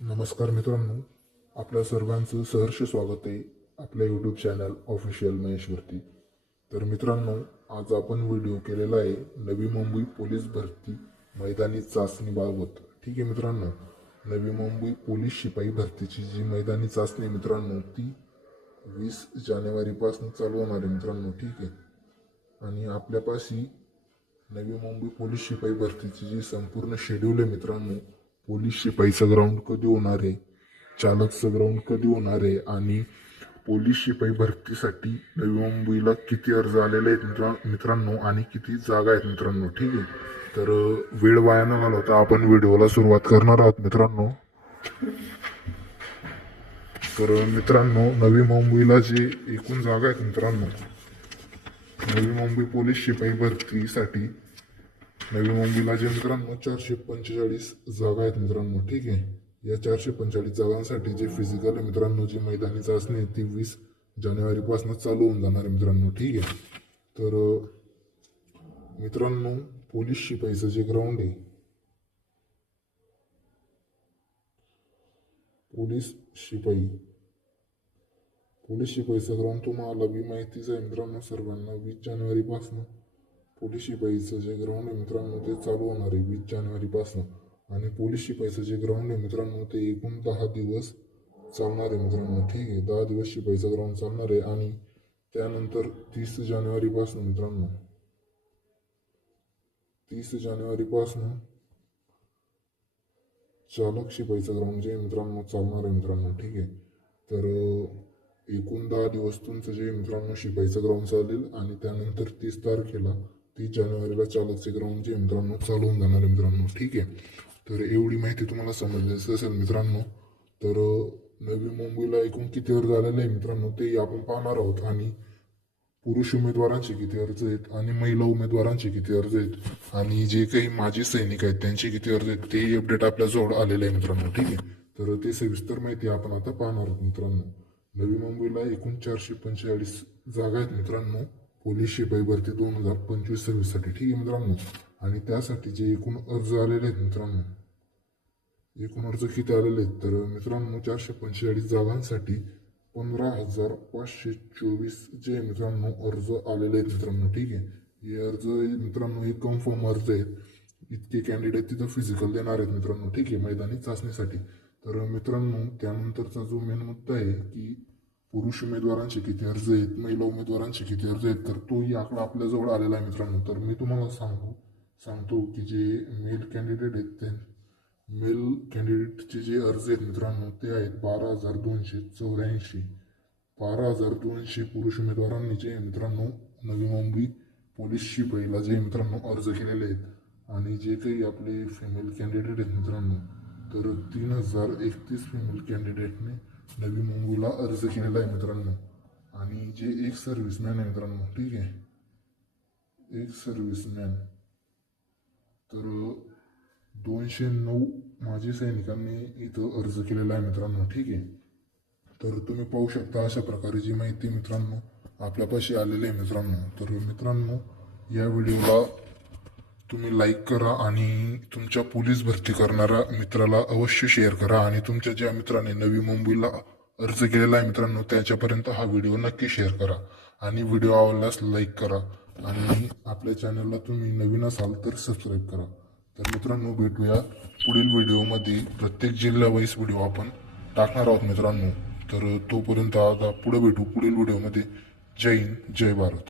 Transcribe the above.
नमस्कार मित्रांनो. आपल्या सर्वांचं सहर्ष स्वागत आहे आपल्या यूट्यूब चॅनल ऑफिशियल महेशवरती तर मित्रांनो आज आपण व्हिडिओ केलेला आहे नवी मुंबई पोलीस भरती मैदानी चाचणीबाबत ठीक आहे मित्रांनो? नवी मुंबई पोलीस शिपाई भरतीची जी मैदानी चाचणी आहे मित्रांनो ती वीस जानेवारीपासून चालू होणार आहे मित्रांनो. ठीक आहे? आणि आपल्यापाशी नवी मुंबई पोलीस शिपाई भरतीची जी संपूर्ण शेड्यूल आहे मित्रांनो पोलीस शिपाईचं ग्राउंड कधी होणार आहे? चालकचं ग्राउंड कधी होणार आहे? आणि पोलीस शिपाई भरतीसाठी नवी मुंबईला किती अर्ज आलेले आहेत मित्रा मित्रांनो? आणि किती जागा आहेत मित्रांनो? ठीक आहे. तर वेळ वाया न घालवता आपण व्हिडिओला सुरुवात करणार आहोत मित्रांनो. तर मित्रांनो नवी मुंबईला जे एकूण जागा आहेत मित्रांनो नवी मुंबई पोलीस शिपाई भरतीसाठी नवी मुंबईला जे मित्रांनो चारशे पंचेचाळीस जागा आहेत मित्रांनो ठीक आहे. या चारशे पंचेचाळीस जागांसाठी जे फिजिकल आहे मित्रांनो जी मैदानी चाचणी आहे ती वीस जानेवारीपासून चालू होऊन जाणार आहे मित्रांनो ठीक आहे. तर मित्रांनो पोलीस शिपाईचं जे ग्राउंड आहे. पोलीस शिपाई पोलीस शिपाईचं ग्राउंड तुम्हाला बी माहितीच आहे मित्रांनो सर्वांना वीस जानेवारीपासून पोलीस शिपाईचं जे ग्राउंड आहे मित्रांनो ते चालू होणार आहे वीस जानेवारीपासून आणि पोलीस शिपाईचं जे ग्राउंड आहे मित्रांनो ते एकूण दहा दिवस चालणार आहे मित्रांनो. ठीक आहे दहा दिवस शिपाईचं ग्राउंड चालणार आहे आणि त्यानंतर तीस जानेवारीपासून मित्रांनो. तीस जानेवारीपासून चालक शिपाईचं ग्राउंड जे मित्रांनो चालणार आहे मित्रांनो. ठीक आहे तर एकूण दहा दिवस तुमचं जे मित्रांनो शिपाईचं ग्राउंड चालेल आणि त्यानंतर तीस तारखेला तीस जानेवारीला चालकचे ग्राउंड जे मित्रांनो चालू होऊन जाणार आहे मित्रांनो. ठीक आहे? तर एवढी माहिती तुम्हाला समजली असेल मित्रांनो तर नवी मुंबईला एकूण किती अर्ज आलेले आहे मित्रांनो ते आपण पाहणार आहोत. आणि पुरुष उमेदवारांचे किती अर्ज आहेत आणि महिला उमेदवारांचे किती अर्ज आहेत आणि जे काही माजी सैनिक आहेत त्यांचे किती अर्ज आहेत तेही अपडेट आपल्या जवळ आलेले आहे मित्रांनो. ठीक आहे? तर ते सविस्तर माहिती आपण आता पाहणार आहोत मित्रांनो. नवी मुंबईला एकूण चारशे पंचेचाळीस जागा आहेत मित्रांनो. पोलीस शिपाई भरती दोन हजार पंचवीस सव्वीससाठी. ठीक आहे मित्रांनो? आणि त्यासाठी जे एकूण अर्ज आलेले आहेत मित्रांनो एकूण अर्ज किती आलेले आहेत? तर मित्रांनो चारशे पंचेचाळीस जागांसाठी पंधरा हजार पाचशे चोवीस जे मित्रांनो अर्ज आलेले आहेत मित्रांनो. ठीक आहे? हे अर्ज मित्रांनो हे कन्फर्म अर्ज आहेत. इतके कॅन्डिडेट तिथं फिजिकल देणार आहेत मित्रांनो. ठीक आहे? मैदानी चाचणीसाठी. तर मित्रांनो त्यानंतरचा जो मेन मुद्दा आहे की पुरुष उमेदवारांचे किती अर्ज आहेत महिला उमेदवारांचे किती अर्ज आहेत तर तोही आकडा आपल्याजवळ आलेला आहे मित्रांनो. तर मी तुम्हाला सांगू सांगतो की जे मेल कॅन्डिडेट आहेत ते मेल कॅन्डिडेटचे जे अर्ज आहेत मित्रांनो ते आहेत बारा हजार दोनशे चौऱ्याऐंशी. बारा हजार दोनशे पुरुष उमेदवारांनी जे मित्रांनो नवी मुंबई पोलीस शिपाईला जे मित्रांनो अर्ज केलेले आहेत. आणि जे काही आपले फिमेल कॅन्डिडेट आहेत मित्रांनो तर तीन हजार एकतीस फिमेल कॅन्डिडेटने नवी मुंबईला अर्ज केलेला आहे मित्रांनो आणि जे एक सर्व्हिसमॅन आहे मित्रांनो ठीक आहे एक सर्व्हिसमॅन तर दोनशे नऊ माजी सैनिकांनी इथं अर्ज केलेला आहे मित्रांनो ठीक आहे तर तुम्ही पाहू शकता अशा प्रकारे जी माहिती मित्रांनो आपल्यापाशी आलेली आहे मित्रांनो तर मित्रांनो या व्हिडिओला तुम्ही लाईक करा आणि तुमच्या पोलीस भरती करणाऱ्या मित्राला अवश्य शेअर करा आणि तुमच्या ज्या मित्राने नवी मुंबईला अर्ज केलेला आहे मित्रांनो त्याच्यापर्यंत हा व्हिडिओ नक्की शेअर करा. आणि व्हिडिओ आवडल्यास लाईक करा. आणि आपल्या चॅनलला तुम्ही नवीन असाल तर सबस्क्राईब करा. तर मित्रांनो भेटूया पुढील व्हिडिओमध्ये प्रत्येक जिल्हा व्हिडिओ आपण टाकणार आहोत मित्रांनो. तर तोपर्यंत आता पुढे भेटू पुढील व्हिडिओमध्ये जय हिंद जय भारत.